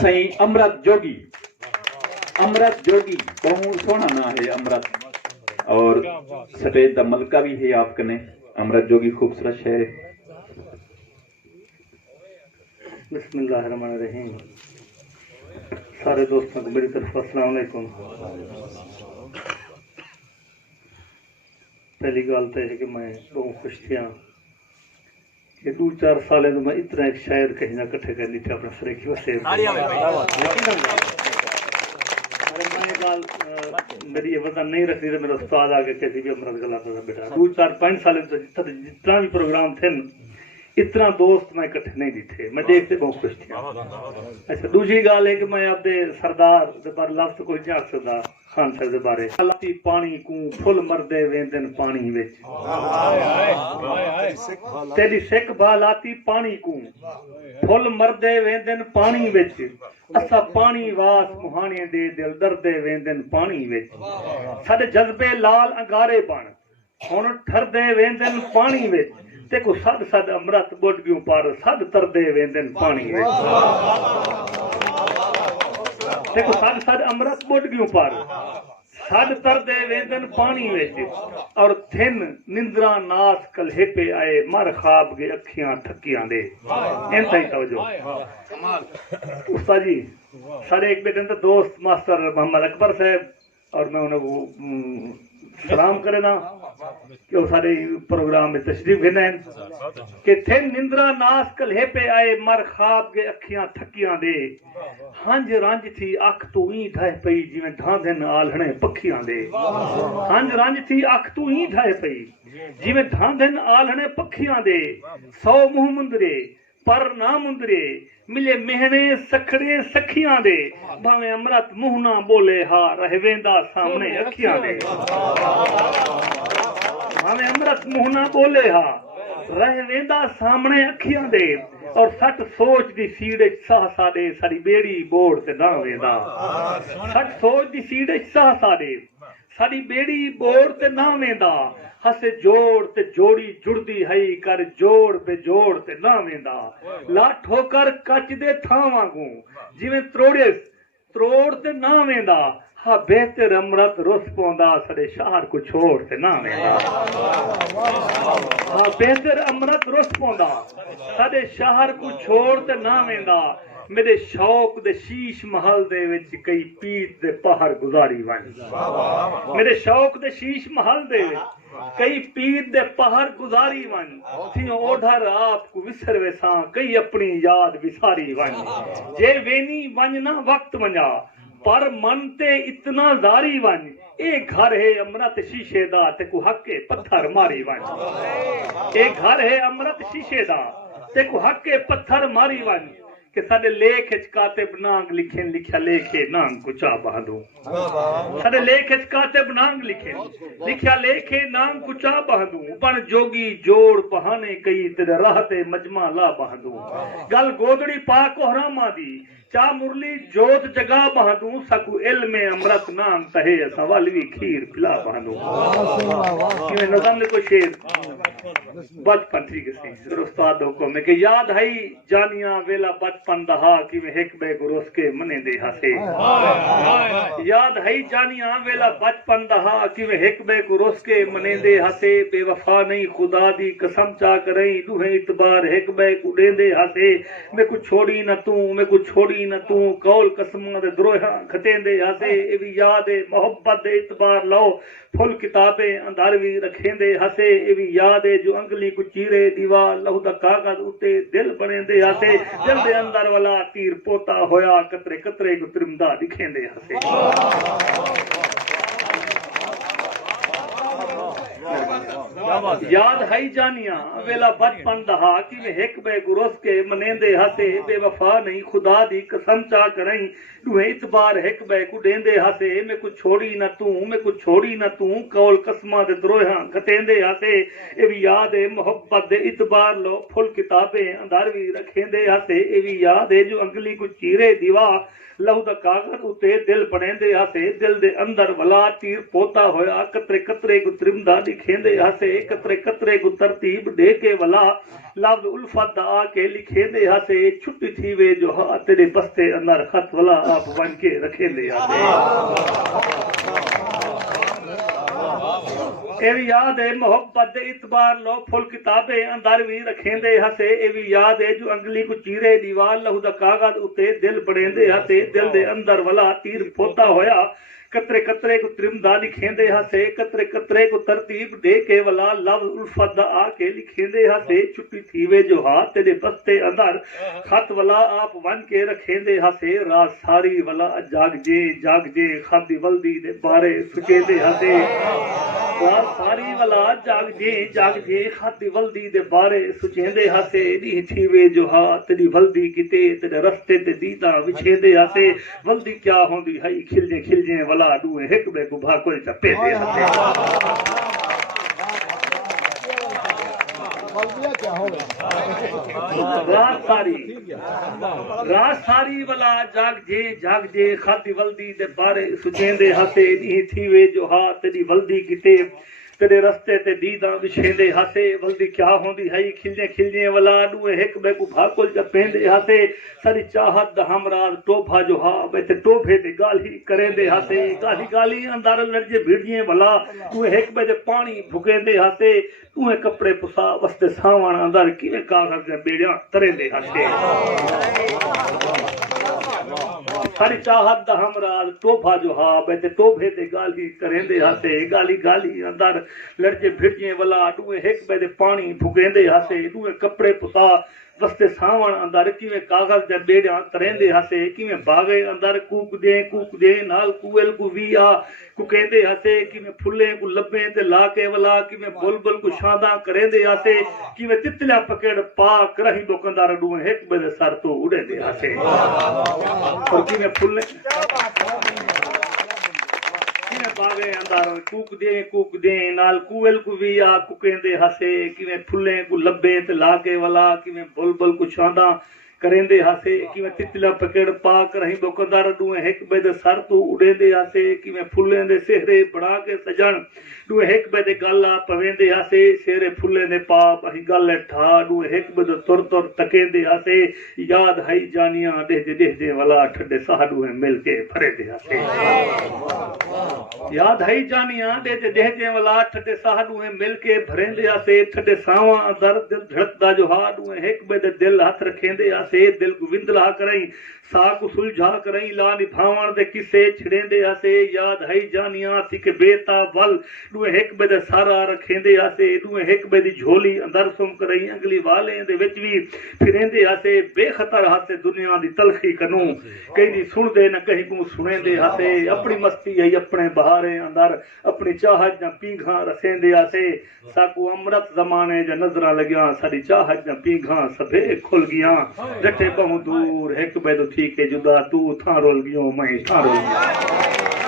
सही अमृत जोगी बहुत सोहना ना है अमृत। और सफेद दा मलका भी है आपके ने अमृत जोगी खूबसूरत शेर है। बिस्मिल्लाहिर्रहमानिर्रहीम। सारे दोस्तों को मेरी तरफ अस्सलाम वालेकुम। पहली गल तो है कि मैं बहुत खुश थिया कि 2-4 साल तो मैं इतना एक शायर कहीं ना इकट्ठे कर ली थी अपने सरेखी वसे। मेरी ये वजह नहीं रखी तो मेरा उस्ताद आगे कैसी भी अमृत गला था बेटा। 2-4-5 साल जितना भी प्रोग्राम थे न इतना दोस्त मैं इकट्ठे नहीं दिखे, मैं देखते बहुत खुश थी। अच्छा दूसरी गल है कि मैं आपके सरदार दे बारे लफ्ज कोई नहीं आख सकता। खान साहब दे बारे लाती पानी को फुल मरदे वेंदन पानी विच तेरी सिख बालाती पानी को फुल मरदे वेंदन पानी विच असा पानी वास मुहाने दे दिल दर्दे वेंदन पानी विच साडे जज्बे लाल अंगारे बन हुण ठरदे वेंदन पानी विच ते को सद सद अमृत बुढ़ गयूं पर सद तरदे वेंदन पानी विच ते को सद सद अमृत बुढ़ गयूं पर सद तरदे वेंदन पानी विच और थिन निंद्रा नास कलहेपे आए मर खाब के अखियां थकियां दे। इंता ही तवज्जो उस्ताद जी सारे एक बेटे दोस्त मास्टर मोहम्मद अकबर साहब और मैं उन्हें सलाम करे ना कि वो सारे प्रोग्राम में तशरीफ गिना कि थे निंद्रा नास कल्हे पे आए मर खाब के अखियां थकियां दे हंज रंज थी अख तू ही ढह पई जिवें ढांधन आलहणे पखियां दे। हंज रंज थी अख तू ही ढह पई जिवें ढांधन आलहणे पखियां दे 100 मुंह मुंदरे पर ना मुंदरे मिले मेहने सखड़े सखियां दे भावे अमृत मुंह ना बोले हा रह वेंदा सामने अखियां दे। भावे अमृत मुंह ना बोले हा रह वेंदा सामने अखियां दे और सट सोच दी सीड़ साह साडे सारी बेड़ी बोड़ ते ना वेंदा। सट सोच दी सीड़ साह साडे सारी बेड़ी बोड़ ते ना वेंदा हसे जोड़ ते जोड़ी जुड़दी हई कर जोड़ पे जोड़ ते ना वेंदा ला ठोकर कच दे थां वांगू जिवें त्रोड़ ते ना वेंदा हा बेहतर अमृत रुस पौंदा सड़े शहर को छोड़ ते ना वेंदा। हा बेहतर अमृत रुस पौंदा सड़े शहर को छोड़ ते ना वेंदा मेरे शौक दे शीश महल दे विच कई पीत दे पहर गुजारी वन। मेरे शौक दे शीश महल दे विच कई पीर दे पहर गुजारी वन थी ओढ़र आपको विसर वेसा कई अपनी याद विसारी वन जे वेनी वन ना वक्त वंजा पर मन ते इतना जारी वन ए घर है अमृत शीशे दा ते को हके पत्थर मारी वन। ए घर है अमृत शीशे दा ते को हके पत्थर मारी वन कि साडे लेख कातिब नांग लिखे लिखा लेखे नांग कुचा बहादू साडे लेख कातिब नांग लिखे लिखा लेखे नांग कुचा बहादू पण जोगी जोड़ बहाने कई तेरे राहते मजमा ला बहादू गल गोदड़ी पा कोहरामा दी चा मुरली जोत जगा बहादू सकू इल्मे अमृत नाम तहे सवालवी खीर पिला बहादू। किवें नज़म ने को शेर बचपन ठीक है फिर उस्ताद हुक्म में कि याद है जानिया वेला बचपन दहा किवें हिक बे गुरुस के मने दे हसे। याद है जानिया वेला बचपन दहा किवें हिक बे गुरुस के मने दे हसे बेवफा नहीं खुदा दी कसम चा करई दुहे इतबार हिक बे को देंदे हसे मैं कुछ छोड़ी न तू मैं कुछ छोड़ी न तू कौल कसमां दे द्रोहा खटेंदे हसे ए भी याद है मोहब्बत दे इतबार लो फुल किताबें अंदर भी रखेंदे हसे ए भी याद है जो अंगली को चीरे दीवार लहू दा कागज उते दिल बनेंदे हसे दिल दे अंदर वाला तीर पोता होया कतरे कतरे को त्रिमदा दिखेंदे हसे। याद है जानिया वेला बचपन दहा कि वे हिक बे गुरुस के मनेंदे हसे बेवफा नहीं खुदा दी कसम चा करई दुहे इतबार हिक बे को देंदे हसे मैं कुछ छोड़ी न तू मैं कुछ छोड़ी न तू कौल कसमा दे द्रोहा खटेंदे हसे ए भी याद है मोहब्बत दे इतबार लो फुल किताबें अंदर भी रखेंदे हसे ए भी याद है जो अंगली को चीरे दीवार लहू दा कागज उते दिल बनेंदे हसे दिल दे अंदर वला तीर पोता होया कतरे कतरे को त्रिमदा दिखेंदे लिखेंदे हसे कतरे कतरे को तरतीब दे के वला लफ्ज उल्फत आके लिखेंदे हसे छुट्टी थी वे जो हा तेरे बस्ते अंदर खत वला आप बन के रखेंदे हसे ए भी याद है मोहब्बत दे इतबार लो फुल किताबे अंदर भी रखेंदे हसे ए भी याद है जो अंगली को चीरे दीवार लहू दा कागज उते दिल बड़ेंदे हसे दिल दे अंदर वला तीर पोता होया कतरे कतरे को त्रिमदा लिखेंदे हसे कतरे कतरे को तरतीब दे के वला लफ्ज उल्फत आके लिखेंदे हसे छुट्टी थीवे जो हा तेरे बस्ते अंदर खत वला आप वन के रखेंदे हसे रात सारी वला जाग जे खादी वल्दी दे बारे सुचेंदे हसे रात सारी वला जाग जे खादी वल्दी दे बारे सुचेंदे हसे दी थीवे जो हा तेरी वल्दी किते तेरे रस्ते ते दीदा विछेंदे हसे वल्दी क्या होंदी हई खिलजे वला डूए हिक बे को भाकुल चपे दे हसे रात सारी वला जाग जे खाती वल्दी दे बारे सुचेंदे हसे दी थीवे जो हा तेरी वल्दी किते तेरे रस्ते ते दीदा विछेंदे हसे वल्दी क्या होंदी हई खिलजे वला डूए हिक बे को भाकुल चपेंदे हसे सारी चाहत दा हमराज टोभा जो हा बेते टोभे ते गाली करेंदे हसे गाली अंदर लड़जे भिड़जे वला डूए हिक बे ते पानी भुकेंदे हसे डूए कपड़े पुसा वस्ते सावण अंदर किवे कागज दे बेड़ियां तरेंदे हसे सारी चाहत दा हमराज टोभा जो हा बेते टोभे ते गाली करेंदे हसे गाली अंदर लड़जे भिड़जे वला डूए हिक बे ते पानी भुकेंदे हसे डूए कपड़े पुसा वस्ते सावण अंदर किवें कागज दे बेड़ियां तरेंदे हसे किवें बागे अंदर कूक दे नाल कुएल को वी आ कुकेंदे हसे किवें फुल्ले को लब्बे ते ला के वला किवें बुलबुल को शादा करेंदे हसे किवें तितलियां पकड़ पाक रही दुकानदार डूए हिक बे दे सर तो उड़ेंदे हसे और किवें फुल्ले बागे अंदर कूक दे नाल कुएल को वी आ कुकेंदे हसे किवें फुल्ले को लब्बे ते ला के वला किवें बुलबुल को शादा करेंदे हसे किवें तितलियां पकड़ पाक रही दुकानदार डूए हिक बे दे सर तो उड़ेंदे हसे किवें फुल्ले दे सेहरे बना के सजण डूए हिक बे दे गल्ला पवेंदे हसे सेहरे फुल्ले दे पाप अही गल ठा डूए हिक बे दे तुर तकेंदे हसे याद हई जानियां देहजे वला ठडे साडूए मिल के फरेंदे हसे याद हई जानियां देहजे वला ठडे साडूए मिल के भरेंदे हसे ठडे सावा अंदर दिल धड़कदा जो हा डूए हिक बे दे दिल हथ रखेंदे हसे दिल को विंदला करई साक सुलझा करई ला निभावण दे किसे छिड़ेंदे हसे याद हई जानियां थी के बेता वल डूए हिक बे दे सारा रखेंदे हसे डूए हिक बे दी झोली अंदर सुम करई अंगली वाले दे विच भी फिरेंदे हसे बेखतर हसे दुनिया दी तलखी कनू कहीं दी सुनदे न कहीं को सुनेंदे हसे अपनी मस्ती है अपने बहारे अंदर अपनी चाहत जा पीघा रसेंदे हसे साकू अमृत जमाने जा नजरा लगिया साडी चाहत जा पीघा सभे खुल गया जटे बहु दूर हिक बे दो थी के जुदा तू था रोल गयो मैं था रोल गया